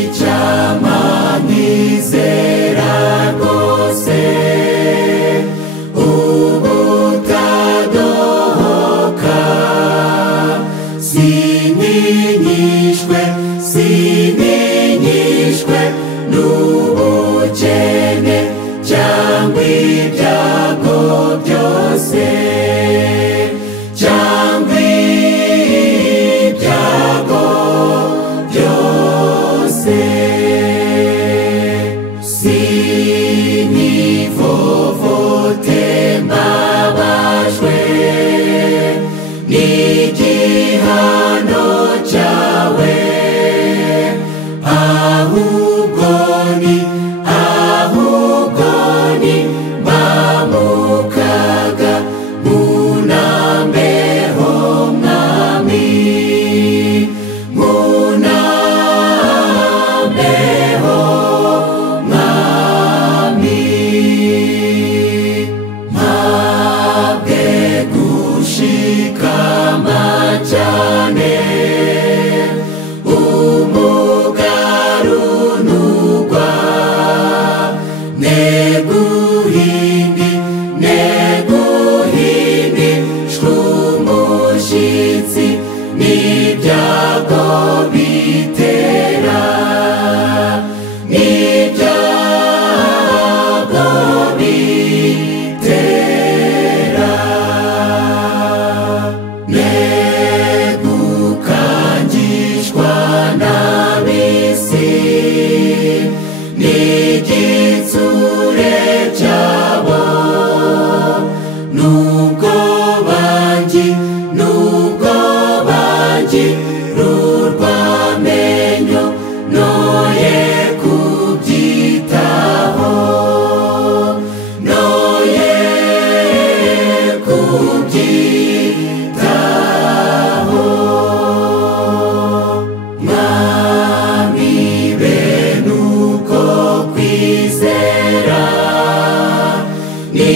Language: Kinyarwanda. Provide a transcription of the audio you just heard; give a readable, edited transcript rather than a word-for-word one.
icyampa nkizera rwose ubutadohoka, sintinyishwe n'ubukene cyangwa ibyago byose, cyangwa ibyago byose. Sinivovote mbabajwe n'igihano cyawe, ahubwo ni mba mu kaga nkunambeho mwami, nkunambeho mwami. Mpabwe gushikama cyane, umugarunugwa neguhindi shw'umushitsi n'ibyago bitera, n'ibyago bitera. Negukangishwa n'ab'isi n'igitsure cyabo, nubwo rurwamenyo noye kubyitaho, noye kubyitaho. Mwami benuko kwizera ni